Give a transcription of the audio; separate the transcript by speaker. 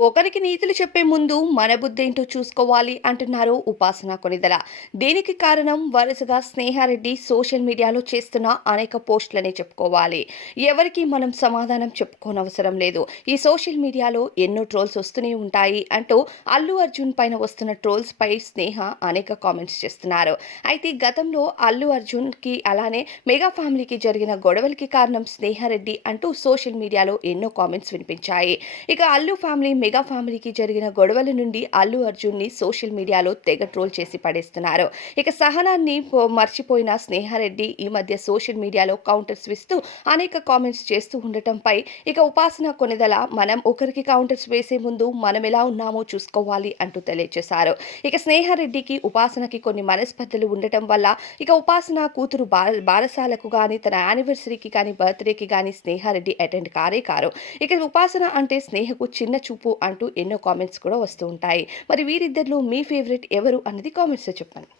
Speaker 1: ఒకరికి నీతులు చెప్పే ముందు మన బుద్ధేంటో చూసుకోవాలి అంటున్నారు ఉపాసన కొనిదల. దీనికి కారణం? వరుసగా స్నేహారెడ్డి సోషల్ మీడియాలో చేస్తున్న అనేక పోస్టులనే చెప్పుకోవాలి. ఎవరికి మనం సమాధానం చెప్పుకోనవసరం లేదు. ఈ సోషల్ మీడియాలో ఎన్నో ట్రోల్స్ వస్తూనే ఉంటాయి అంటూ అల్లు అర్జున్ పైన వస్తున్న ట్రోల్స్ పై స్నేహ అనేక కామెంట్స్ చేస్తున్నారు. అయితే గతంలో అల్లు అర్జున్కి అలానే మెగా ఫ్యామిలీకి జరిగిన గొడవలకి కారణం స్నేహారెడ్డి అంటూ సోషల్ మీడియాలో ఎన్నో కామెంట్స్ వినిపించాయి. ఇక అల్లు ఫ్యామిలీ మెగా ఫ్యామిలీకి జరిగిన గొడవల నుండి అల్లు అర్జున్ని సోషల్ మీడియాలో తెగ ట్రోల్ చేసి పడేస్తున్నారు. ఇక సహనాన్ని మర్చిపోయిన స్నేహారెడ్డి ఈ మధ్య సోషల్ మీడియాలో కౌంటర్స్ ఇస్తూ అనేక కామెంట్స్ చేస్తూ ఉండటంపై ఇక ఉపాసన కొనిదల మనం ఒకరికి కౌంటర్స్ వేసే ముందు మనం ఎలా ఉన్నామో చూసుకోవాలి అంటూ తెలియజేశారు ఇక స్నేహారెడ్డికి ఉపాసనకి కొన్ని మనస్పర్ధలు ఉండటం వల్ల ఇక ఉపాసన కూతురు బాల బారసాలకు కానీ తన యానివర్సరీకి కానీ బర్త్డేకి కానీ స్నేహారెడ్డి అటెండ్ కారే కారు. ఇక ఉపాసన అంటే స్నేహకు చిన్న చూపు అంటూ ఎన్నో కామెంట్స్ కూడా వస్తూ ఉంటాయి. మరి వీరిద్దరిలో మీ ఫేవరెట్ ఎవరు అన్నది కామెంట్స్లో చెప్పండి.